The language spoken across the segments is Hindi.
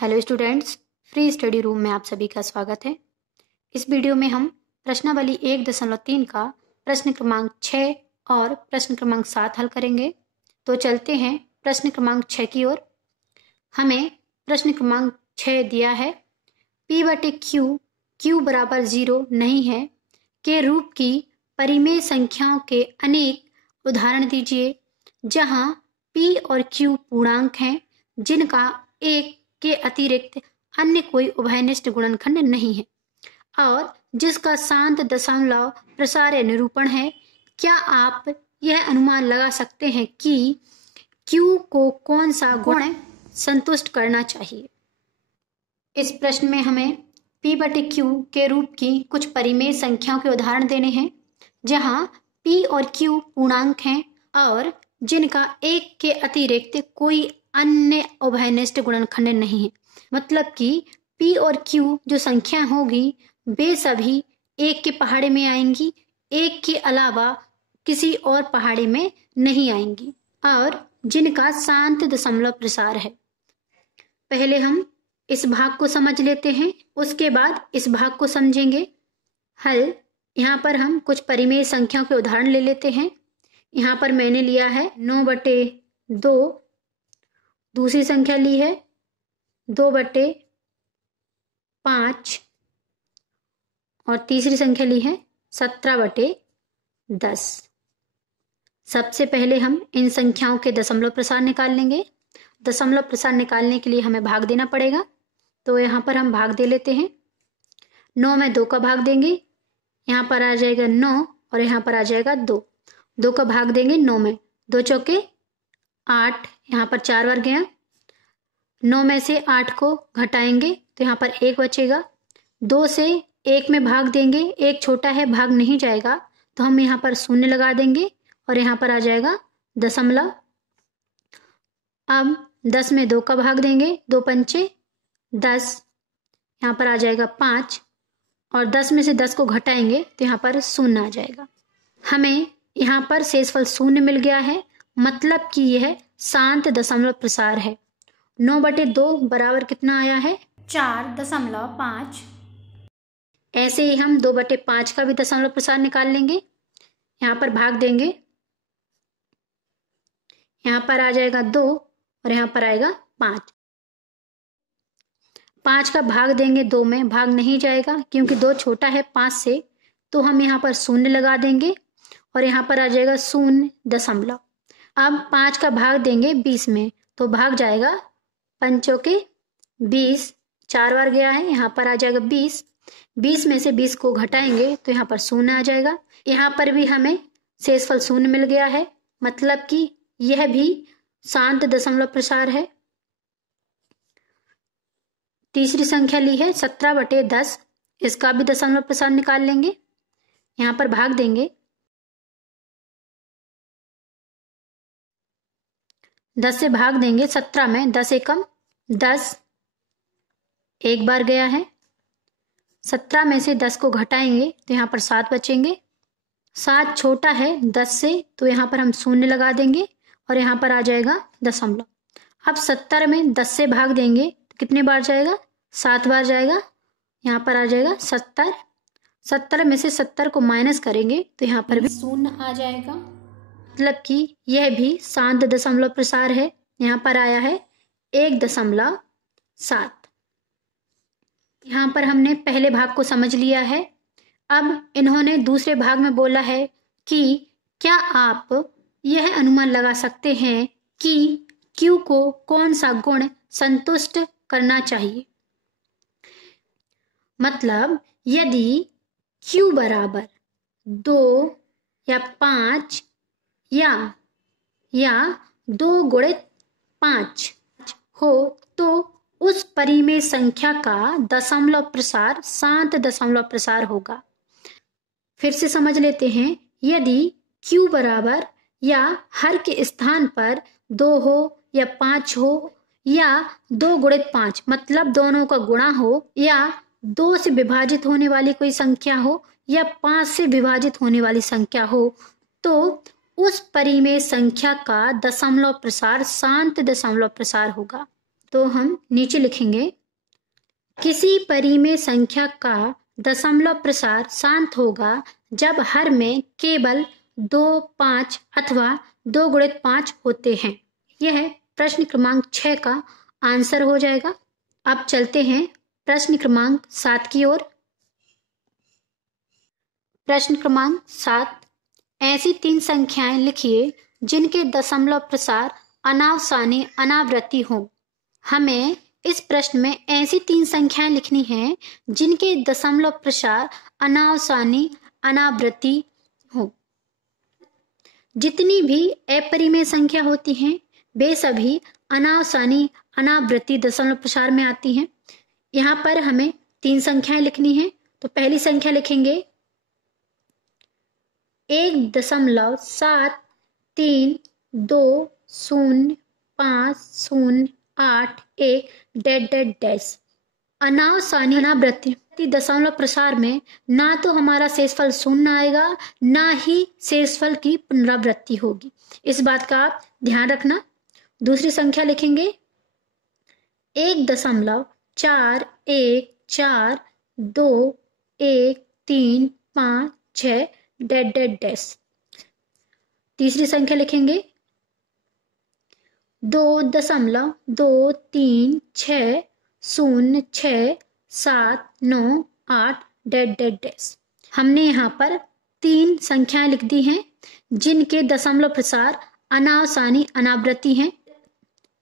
Hello students, free study room में आप सभी का स्वागत है। इस वीडियो में हम प्रश्नावली 1.3 का प्रश्न क्रमांक 6 और प्रश्न क्रमांक 7 हल करेंगे। तो चलते हैं प्रश्न क्रमांक 6 की ओर। हमें प्रश्न क्रमांक 6 दिया है, P/Q बराबर 0 नहीं है के रूप की परिमेय संख्याओं के अनेक उदाहरण दीजिए जहां P और Q पूर्णांक हैं जिनका एक के अतिरिक्त अन्य कोई उभयनिष्ठ गुणनखंड नहीं है और जिसका शांत दशमलव प्रसार या निरूपण है। क्या आप यह अनुमान लगा सकते हैं कि Q को कौन सा गुण संतुष्ट करना चाहिए? इस प्रश्न में हमें P/Q के रूप की कुछ परिमेय संख्याओं के उदाहरण देने हैं जहां P और Q पूर्णांक हैं और जिनका एक के अतिरिक्त कोई अन्य उभयनिष्ठ गुणनखंड नहीं है। मतलब कि P और Q जो संख्या होगी वे सभी एक के पहाड़े में आएंगी, एक के अलावा किसी और पहाड़े में नहीं आएंगी और जिनका शांत दशमलव प्रसार है। पहले हम इस भाग को समझ लेते हैं, उसके बाद इस भाग को समझेंगे। हल, यहाँ पर हम कुछ परिमेय संख्याओं के उदाहरण ले लेते हैं। यहाँ पर मैंने लिया है 9/2, दूसरी संख्या ली है 2/5 और तीसरी संख्या ली है 17/10। सबसे पहले हम इन संख्याओं के दशमलव प्रसार निकाल लेंगे। दशमलव प्रसार निकालने के लिए हमें भाग देना पड़ेगा, तो यहाँ पर हम भाग दे लेते हैं। 9 में 2 का भाग देंगे, यहाँ पर आ जाएगा 9 और यहाँ पर आ जाएगा 2। 2 का भाग देंगे 9 में, 2 चौके 8, यहाँ पर 4 बार गया। 9 में से 8 को घटाएंगे तो यहाँ पर 1 बचेगा। 2 से 1 में भाग देंगे, 1 छोटा है भाग नहीं जाएगा तो हम यहाँ पर 0 लगा देंगे और यहाँ पर आ जाएगा दशमलव। अब 10 में 2 का भाग देंगे, 2 पंचे 10, यहाँ पर आ जाएगा 5 और 10 में से 10 को घटाएंगे तो यहाँ पर 0 आ जाएगा। हमें यहाँ पर शेषफल 0 मिल गया है, मतलब कि यह शांत दशमलव प्रसार है। 9/2 बराबर कितना आया है? 4.5। ऐसे ही हम 2/5 का भी दशमलव प्रसार निकाल लेंगे। यहाँ पर भाग देंगे, यहाँ पर आ जाएगा 2 और यहाँ पर आएगा 5। 5 का भाग देंगे 2 में, भाग नहीं जाएगा क्योंकि 2 छोटा है 5 से, तो हम यहाँ पर 0 लगा देंगे और यहाँ पर आ जाएगा 0.0। अब 5 का भाग देंगे 20 में तो भाग जाएगा 5 चौके 20, 4 बार गया है, यहाँ पर आ जाएगा 20। 20 में से 20 को घटाएंगे तो यहाँ पर 0 आ जाएगा। यहाँ पर भी हमें शेषफल 0 मिल गया है, मतलब कि यह भी शांत दशमलव प्रसार है। तीसरी संख्या ली है 17/10, इसका भी दशमलव प्रसार निकाल लेंगे। यहाँ पर भाग देंगे, 10 से भाग देंगे 17 में, 10 एकम 10, 1 बार गया है। 17 में से 10 को घटाएंगे तो यहाँ पर 7 बचेंगे। 7 छोटा है 10 से, तो यहाँ पर हम 0 लगा देंगे और यहाँ पर आ जाएगा दशमलव। अब 70 में 10 से भाग देंगे तो कितने बार जाएगा? 7 बार जाएगा। यहाँ पर आ जाएगा 70। 70 में से 70 को माइनस करेंगे तो यहाँ पर भी 0 आ जाएगा, मतलब कि यह भी शांत दशमलव प्रसार है। यहाँ पर आया है 1.7। यहाँ पर हमने पहले भाग को समझ लिया है। अब इन्होंने दूसरे भाग में बोला है कि क्या आप यह अनुमान लगा सकते हैं कि Q को कौन सा गुण संतुष्ट करना चाहिए? मतलब यदि Q बराबर 2 या 5 या 2x5 हो तो उस परिमेय संख्या का दशमलव प्रसार शांत दशमलव प्रसार होगा। फिर से समझ लेते हैं, यदि Q बराबर या हर के स्थान पर 2 हो या 5 हो या 2x5 मतलब दोनों का गुणा हो या 2 से विभाजित होने वाली कोई संख्या हो या 5 से विभाजित होने वाली संख्या हो, तो उस परिमेय संख्या का दशमलव प्रसार शांत दशमलव प्रसार होगा। तो हम नीचे लिखेंगे, किसी परिमेय संख्या का दशमलव प्रसार शांत होगा जब हर में केवल 2, 5 अथवा 2 गुणित 5 होते हैं। यह प्रश्न क्रमांक 6 का आंसर हो जाएगा। अब चलते हैं प्रश्न क्रमांक 7 की ओर। प्रश्न क्रमांक 7, ऐसी 3 संख्याएं लिखिए जिनके दशमलव प्रसार अनावसानी अनावृत्ति हो। हमें इस प्रश्न में ऐसी 3 संख्याएं लिखनी हैं जिनके दशमलव प्रसार अनावसानी अनावृत्ति हो। जितनी भी अपरिमेय संख्या होती हैं वे सभी अनावसानी अनावृत्ति दशमलव प्रसार में आती हैं। यहाँ पर हमें 3 संख्याएं लिखनी हैं। तो पहली संख्या लिखेंगे 1.7320508 अनावसानी अनावृत्ति दशमलव प्रसार में ना तो हमारा शेषफल शून्य आएगा, ना ही शेषफल की पुनरावृत्ति होगी। इस बात का आप ध्यान रखना। दूसरी संख्या लिखेंगे 1.41421356 तीसरी संख्या लिखेंगे 2.23606798 हमने यहाँ पर 3 संख्याएं लिख दी हैं जिनके दशमलव प्रसार अनावसानी अनावृत्ति हैं।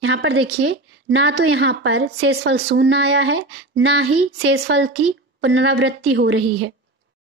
यहाँ पर देखिए, ना तो यहाँ पर शेषफल शून्य आया है, ना ही शेषफल की पुनरावृत्ति हो रही है।